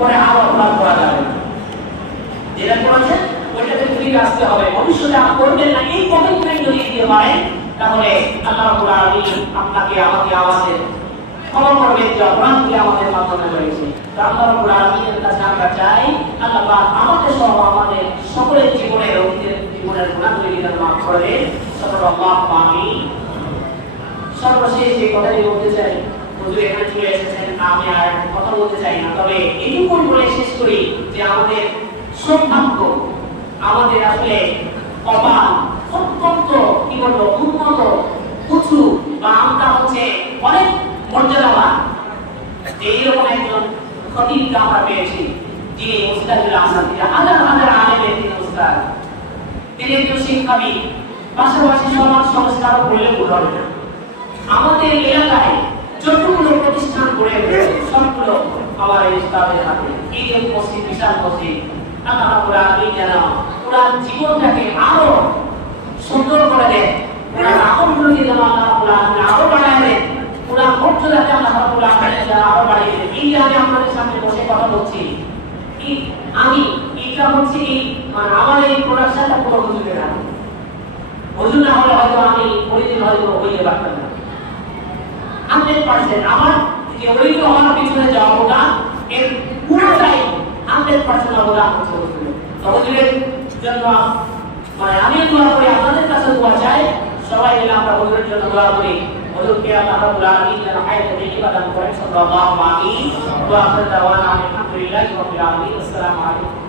পরে আর অপরাধ করা যাবে না। যেটা করেছেন ওইটাতে ফিরে আসতে হবে, ভবিষ্যতে আর করবেন না। এই কমিটমেন্ট যদি দিতে পারেন তাহলে আল্লাহ রাব্বুল আলামিন আপনাকে আমাকে আমাদের ক্ষমা করবেন যে অপরাধগুলি আমাদের মাধ্যমে হয়েছে। তো আল্লাহ রাব্বুল আলামিনের কাছে আমরা চাই আল্লাহ পাক আমাদের সহ আমাদের সকলের জীবনের অতীতের জীবনের গুনাহগুলি যেন মাফ করে দেন। সাল্লাল্লাহু আলাইহি। সর্বশেষ যে কথাটি বলতে চাই, হুজুর এখানে চলে এসেছেন, আমি আর কথা বলতে চাই না, তবে এইটুকু বলে শেষ করি যে আমাদের সৌভাগ্য, আমাদের আসলে কপাল অত্যন্ত কি বলবো উন্নত উঁচু, বা আমরা হচ্ছে অনেক মর্যাদাবান যে এইরকম একজন খতিবকে আমরা পেয়েছি, যিনি মুস্তাদুল আহসান, হাজার হাজার আলেমের তিনি উস্তাদ, তিনি একজন শিক্ষাবিদ, পাশাপাশি সমাজ সংস্কারও করলে ভুল হবে না। আমাদের এলাকায় যতগুলো প্রতিষ্ঠান গড়ে উঠেছে সবগুলো আমার এই উস্তাদের হাতে। এই যে মসজিদ, বিশাল মসজিদ, আল্লাহ রাব্বুল আলামিন যেন পুরা জীবনটাকে আরো সুন্দর করে দেন, পুরা আমলগুলোকে যেন আল্লাহ রাব্বুল আলামিন আরো বাড়ায় দেন, পুরা মর্যাদাকে আল্লাহ রাব্বুল আলামিন যেন আরো বাড়িয়ে দেন। এই যে আমি আপনাদের সামনে বসে কথা বলছি, এইটা হচ্ছে মানে আমার এই প্রোডাকশনটা পুরো হুজুরের হাতে। হুজুর না হলে হয়তো আমি পরিদিন হয়তো হইতে পারতাম না। 100% আমার যে ওই যে আমার পিছনে যাওয়া ওটা এর পুরোটাই 100% অবদান হচ্ছে হুজুরের। তো হুজুরের জন্য মানে আমি দোয়া করি, আপনাদের কাছে দোয়া চাই, সবাই মিলে আমরা হুজুরের জন্য দোয়া করি। হুজুরকে আল্লাহ রাব্বুল আলামিন যেন হায়াতে তাইয়্যিবা দান করেন। সাল্লাল্লাহু আলাইহি ওয়া সাল্লাম। আলহামদুলিল্লাহি রাব্বিল আলামিন। আসসালামু আলাইকুম।